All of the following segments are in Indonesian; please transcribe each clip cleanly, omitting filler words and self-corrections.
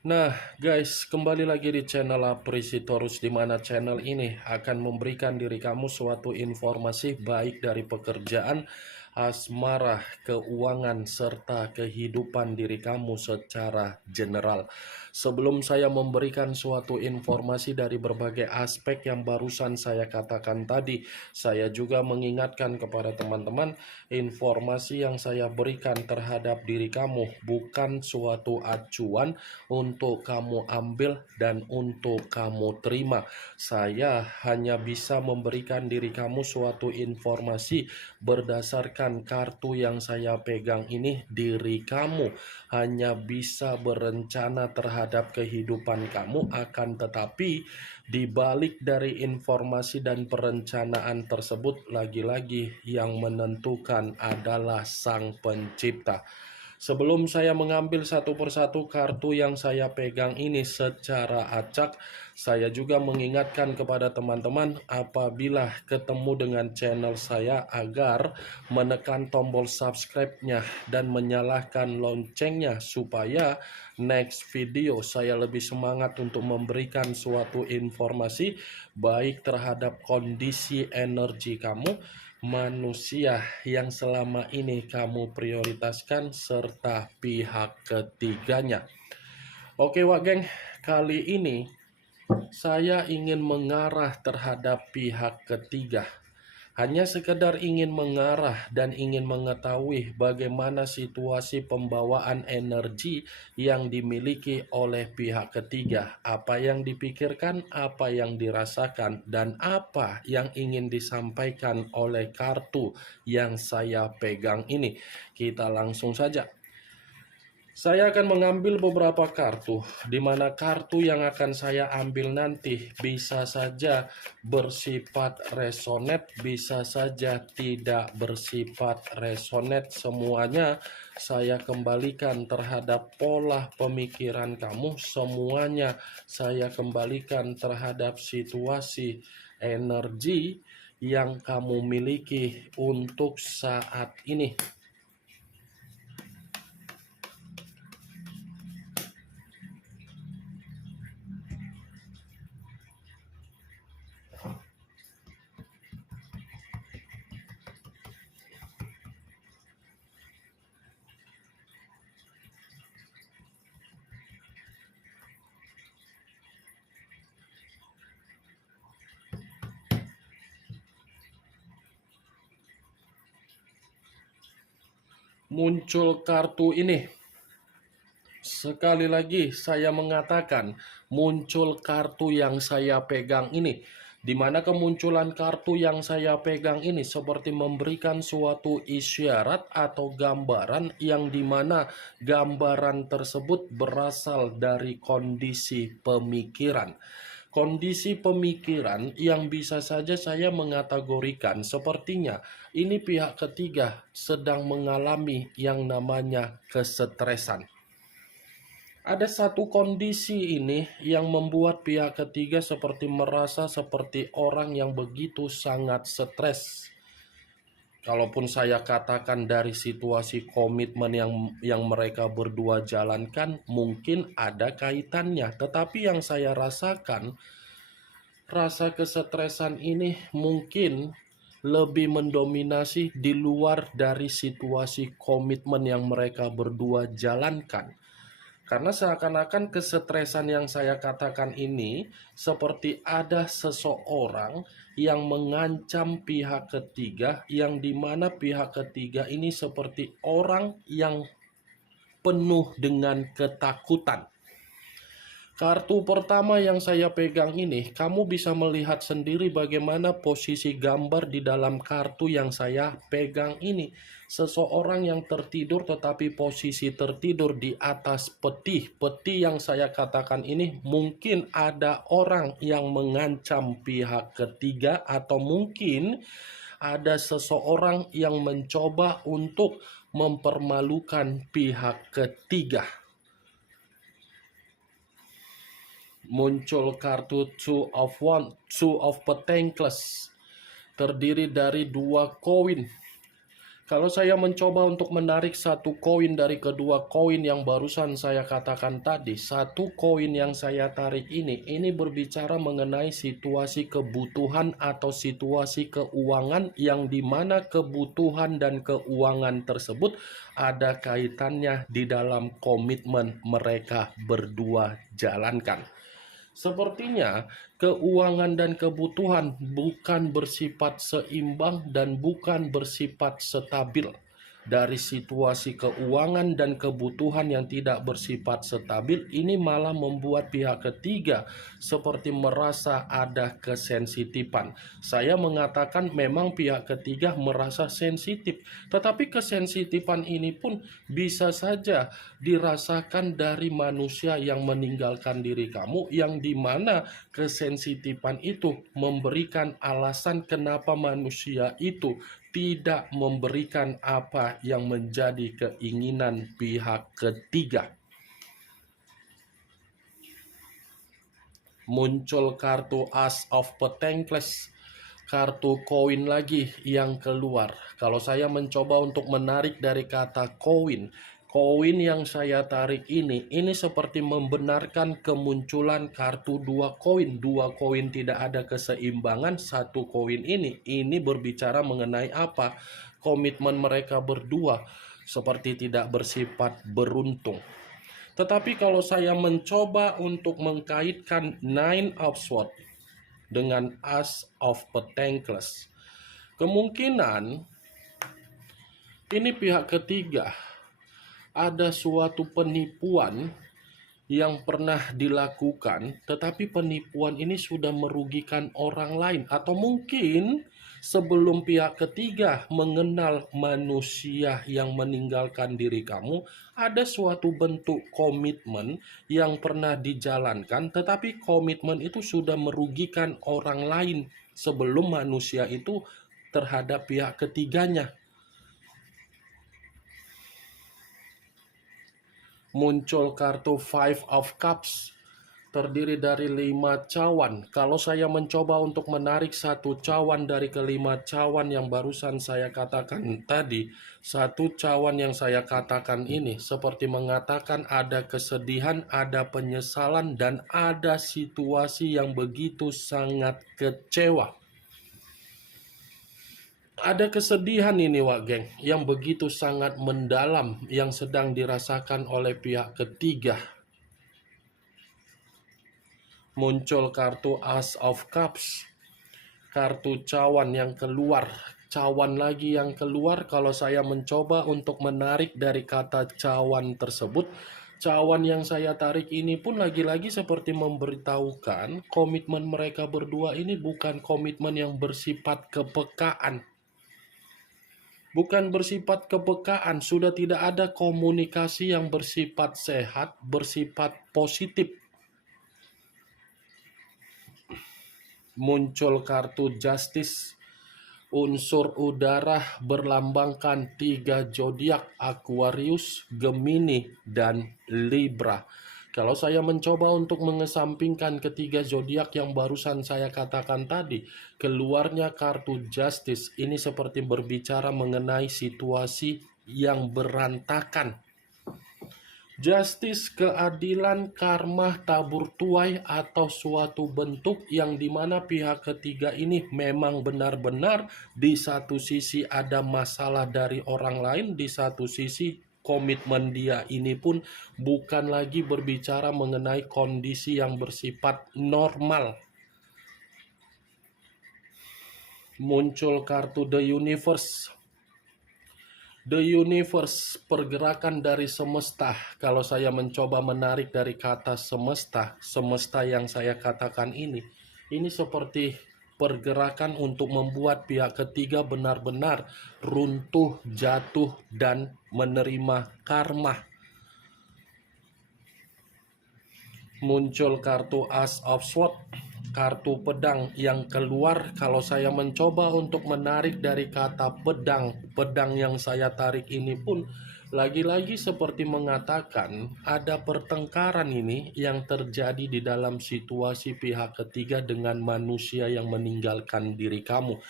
Nah, guys, kembali lagi di channel Apresitorus, di mana channel ini akan memberikan diri kamu suatu informasi baik dari pekerjaan, asmara, keuangan, serta kehidupan diri kamu secara general. Sebelum saya memberikan suatu informasi dari berbagai aspek yang barusan saya katakan tadi, saya juga mengingatkan kepada teman-teman, informasi yang saya berikan terhadap diri kamu bukan suatu acuan untuk kamu ambil dan untuk kamu terima. Saya hanya bisa memberikan diri kamu suatu informasi berdasarkan kartu yang saya pegang ini. Diri kamu hanya bisa berencana terhadap kehidupan kamu, akan tetapi di balik dari informasi dan perencanaan tersebut, lagi-lagi yang menentukan adalah Sang Pencipta. Sebelum saya mengambil satu persatu kartu yang saya pegang ini secara acak, saya juga mengingatkan kepada teman-teman apabila ketemu dengan channel saya agar menekan tombol subscribe-nya dan menyalakan loncengnya supaya next video saya lebih semangat untuk memberikan suatu informasi baik terhadap kondisi energi kamu, manusia yang selama ini kamu prioritaskan, serta pihak ketiganya. Oke Wak Geng, kali ini saya ingin mengarah terhadap pihak ketiga. Hanya sekedar ingin mengarah dan ingin mengetahui bagaimana situasi pembawaan energi yang dimiliki oleh pihak ketiga. Apa yang dipikirkan, apa yang dirasakan, dan apa yang ingin disampaikan oleh kartu yang saya pegang ini. Kita langsung saja. Saya akan mengambil beberapa kartu, di mana kartu yang akan saya ambil nanti bisa saja bersifat resonate, bisa saja tidak bersifat resonate. Semuanya saya kembalikan terhadap pola pemikiran kamu, semuanya saya kembalikan terhadap situasi energi yang kamu miliki untuk saat ini. Muncul kartu ini. Sekali lagi saya mengatakan, muncul kartu yang saya pegang ini, di mana kemunculan kartu yang saya pegang ini seperti memberikan suatu isyarat atau gambaran yang dimana gambaran tersebut berasal dari kondisi pemikiran. Kondisi pemikiran yang bisa saja saya mengategorikan sepertinya ini pihak ketiga sedang mengalami yang namanya kesetresan. Ada satu kondisi ini yang membuat pihak ketiga seperti merasa seperti orang yang begitu sangat stres. Kalaupun saya katakan dari situasi komitmen yang mereka berdua jalankan, mungkin ada kaitannya. Tetapi yang saya rasakan, rasa kesetresan ini mungkin lebih mendominasi di luar dari situasi komitmen yang mereka berdua jalankan. Karena seakan-akan kesetresan yang saya katakan ini seperti ada seseorang yang mengancam pihak ketiga, yang dimana pihak ketiga ini seperti orang yang penuh dengan ketakutan. Kartu pertama yang saya pegang ini, kamu bisa melihat sendiri bagaimana posisi gambar di dalam kartu yang saya pegang ini. Seseorang yang tertidur, tetapi posisi tertidur di atas peti. Peti yang saya katakan ini mungkin ada orang yang mengancam pihak ketiga, atau mungkin ada seseorang yang mencoba untuk mempermalukan pihak ketiga. Muncul kartu Two of Pentacles, terdiri dari dua koin. Kalau saya mencoba untuk menarik satu koin dari kedua koin yang barusan saya katakan tadi, satu koin yang saya tarik ini berbicara mengenai situasi kebutuhan atau situasi keuangan yang dimana kebutuhan dan keuangan tersebut ada kaitannya di dalam komitmen mereka berdua jalankan. Sepertinya keuangan dan kebutuhan bukan bersifat seimbang dan bukan bersifat stabil. Dari situasi keuangan dan kebutuhan yang tidak bersifat stabil ini malah membuat pihak ketiga seperti merasa ada kesensitifan. Saya mengatakan memang pihak ketiga merasa sensitif, tetapi kesensitifan ini pun bisa saja dirasakan dari manusia yang meninggalkan diri kamu, yang dimana kesensitifan itu memberikan alasan kenapa manusia itu tidak memberikan apa yang menjadi keinginan pihak ketiga. Muncul kartu As of Pentacles, kartu koin lagi yang keluar. Kalau saya mencoba untuk menarik dari kata koin, koin yang saya tarik ini seperti membenarkan kemunculan kartu dua koin. Dua koin tidak ada keseimbangan. Satu koin ini berbicara mengenai apa? Komitmen mereka berdua seperti tidak bersifat beruntung. Tetapi kalau saya mencoba untuk mengkaitkan Nine of Swords dengan As of Pentacles, kemungkinan ini pihak ketiga ada suatu penipuan yang pernah dilakukan, tetapi penipuan ini sudah merugikan orang lain, atau mungkin sebelum pihak ketiga mengenal manusia yang meninggalkan diri kamu, ada suatu bentuk komitmen yang pernah dijalankan, tetapi komitmen itu sudah merugikan orang lain sebelum manusia itu terhadap pihak ketiganya. Muncul kartu Five of Cups, terdiri dari 5 cawan. Kalau saya mencoba untuk menarik satu cawan dari kelima cawan yang barusan saya katakan tadi, satu cawan yang saya katakan ini seperti mengatakan ada kesedihan, ada penyesalan, dan ada situasi yang begitu sangat kecewa. Ada kesedihan ini Wak Geng, yang begitu sangat mendalam yang sedang dirasakan oleh pihak ketiga. Muncul kartu As of Cups, kartu cawan yang keluar, cawan lagi yang keluar. Kalau saya mencoba untuk menarik dari kata cawan tersebut, cawan yang saya tarik ini pun lagi-lagi seperti memberitahukan komitmen mereka berdua ini bukan komitmen yang bersifat kepekaan. Bukan bersifat kepekaan, sudah tidak ada komunikasi yang bersifat sehat, bersifat positif. Muncul kartu Justice, unsur udara berlambangkan 3 zodiak, Aquarius, Gemini, dan Libra. Kalau saya mencoba untuk mengesampingkan ketiga zodiak yang barusan saya katakan tadi, keluarnya kartu Justice ini seperti berbicara mengenai situasi yang berantakan. Justice, keadilan, karma, tabur tuai, atau suatu bentuk yang dimana pihak ketiga ini memang benar-benar di satu sisi ada masalah dari orang lain, di satu sisi komitmen dia ini pun bukan lagi berbicara mengenai kondisi yang bersifat normal. Muncul kartu The Universe. The Universe, pergerakan dari semesta. Kalau saya mencoba menarik dari kata semesta, semesta yang saya katakan ini seperti pergerakan untuk membuat pihak ketiga benar-benar runtuh, jatuh, dan menerima karma. Muncul kartu As of Swords, kartu pedang yang keluar. Kalau saya mencoba untuk menarik dari kata pedang, pedang yang saya tarik ini pun lagi-lagi seperti mengatakan ada pertengkaran ini yang terjadi di dalam situasi pihak ketiga dengan manusia yang meninggalkan diri kamu.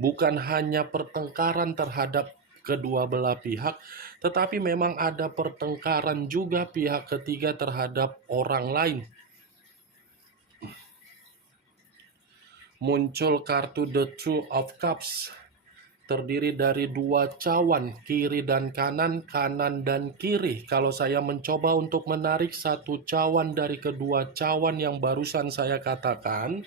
Bukan hanya pertengkaran terhadap kedua belah pihak, tetapi memang ada pertengkaran juga pihak ketiga terhadap orang lain. Muncul kartu The Two of Cups, terdiri dari dua cawan, kiri dan kanan, kanan dan kiri. Kalau saya mencoba untuk menarik satu cawan dari kedua cawan yang barusan saya katakan,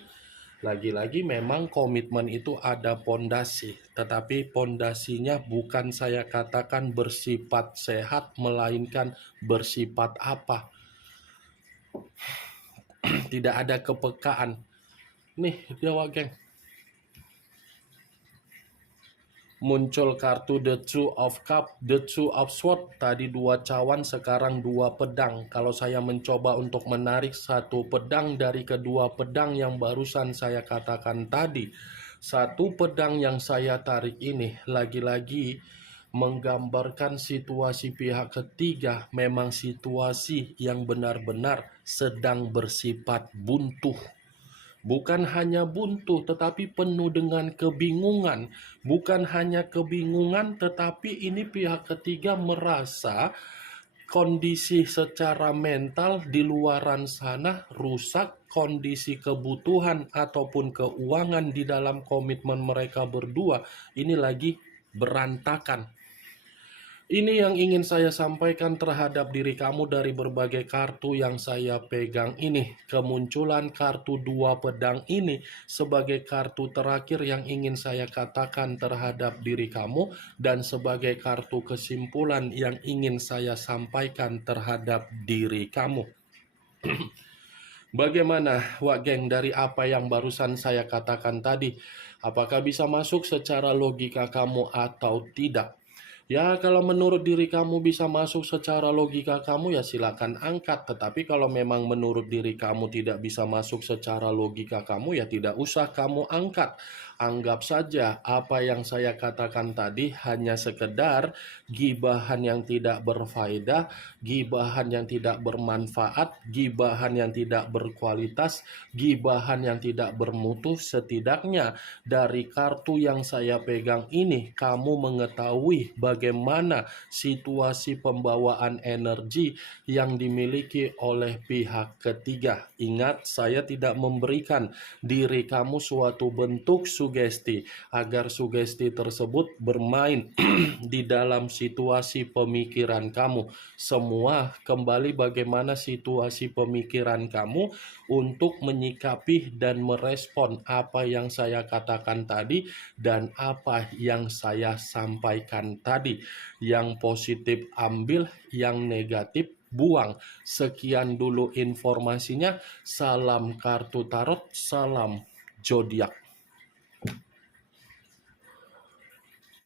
lagi-lagi memang komitmen itu ada pondasi, tetapi pondasinya bukan saya katakan bersifat sehat, melainkan bersifat apa? Tidak ada kepekaan. Nih, Dewa Geng. Muncul kartu The Two of Cup, The Two of Sword. Tadi dua cawan, sekarang dua pedang. Kalau saya mencoba untuk menarik satu pedang dari kedua pedang yang barusan saya katakan tadi, satu pedang yang saya tarik ini lagi-lagi menggambarkan situasi pihak ketiga, memang situasi yang benar-benar sedang bersifat buntu. Bukan hanya buntu, tetapi penuh dengan kebingungan. Bukan hanya kebingungan, tetapi ini pihak ketiga merasa kondisi secara mental di luaran sana rusak, kondisi kebutuhan ataupun keuangan di dalam komitmen mereka berdua ini lagi berantakan. Ini yang ingin saya sampaikan terhadap diri kamu dari berbagai kartu yang saya pegang ini. Kemunculan kartu dua pedang ini sebagai kartu terakhir yang ingin saya katakan terhadap diri kamu, dan sebagai kartu kesimpulan yang ingin saya sampaikan terhadap diri kamu. Bagaimana, Wak Geng, dari apa yang barusan saya katakan tadi? Apakah bisa masuk secara logika kamu atau tidak? Ya, kalau menurut diri kamu bisa masuk secara logika kamu, ya silakan angkat. Tetapi kalau memang menurut diri kamu tidak bisa masuk secara logika kamu, ya tidak usah kamu angkat. Anggap saja apa yang saya katakan tadi hanya sekedar gibahan yang tidak berfaedah, gibahan yang tidak bermanfaat, gibahan yang tidak berkualitas, gibahan yang tidak bermutu. Setidaknya dari kartu yang saya pegang ini, kamu mengetahui bagaimana situasi pembawaan energi yang dimiliki oleh pihak ketiga. Ingat, saya tidak memberikan diri kamu suatu bentuk sugesti agar sugesti tersebut bermain di dalam situasi pemikiran kamu. Semua kembali bagaimana situasi pemikiran kamu untuk menyikapi dan merespon apa yang saya katakan tadi dan apa yang saya sampaikan tadi. Yang positif ambil, yang negatif buang. Sekian dulu informasinya. Salam kartu tarot, salam zodiak.